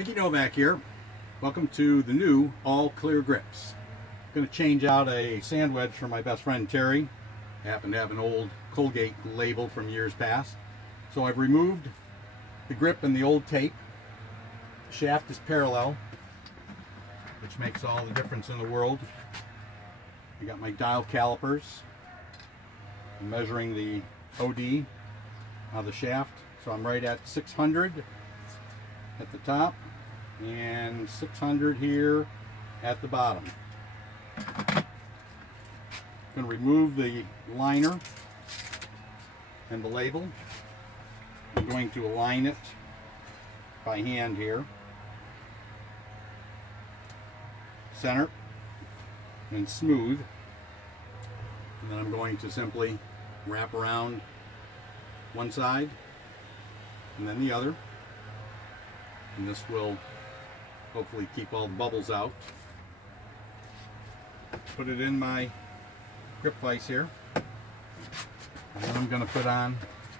Mickey Novak here. Welcome to the new All Clear Grips. I'm going to change out a sand wedge for my best friend Terry. I happen to have an old Colgate label from years past. So I've removed the grip and the old tape. The shaft is parallel, which makes all the difference in the world. I got my dial calipers. I'm measuring the OD of the shaft. So I'm right at 600 at the top and 600 here at the bottom. I'm going to remove the liner and the label. I'm going to align it by hand here. Center and smooth. And then I'm going to simply wrap around one side and then the other. And this will hopefully keep all the bubbles out. Put it in my grip vise here. And then I'm going to put on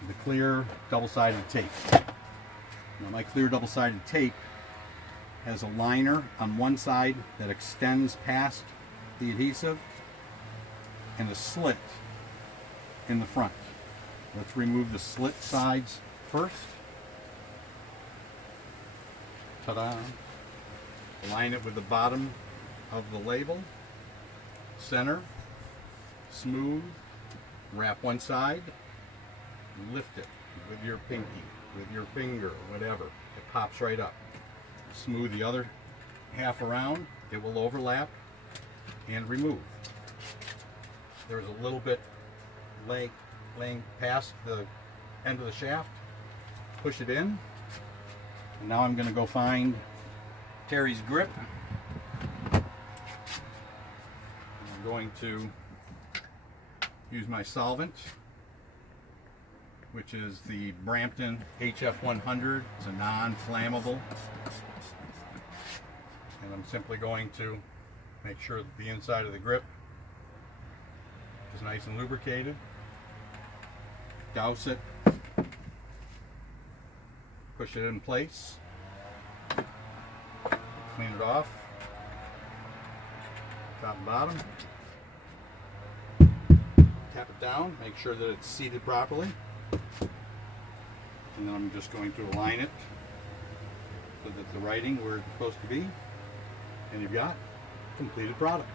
the clear double-sided tape. Now my clear double-sided tape has a liner on one side that extends past the adhesive and a slit in the front. Let's remove the slit sides first. Ta-da! Align it with the bottom of the label. Center, smooth, wrap one side, lift it with your pinky, with your finger, whatever. It pops right up. Smooth the other half around, it will overlap and remove. There's a little bit laying past the end of the shaft. Push it in. And now I'm going to go find Terry's grip. I'm going to use my solvent, which is the Brampton HF100. It's a non-flammable. And I'm simply going to make sure that the inside of the grip is nice and lubricated. Douse it. Push it in place. Clean it off. Top and bottom. Tap it down. Make sure that it's seated properly. And then I'm just going to align it so that the writing where it's supposed to be. And you've got a completed product.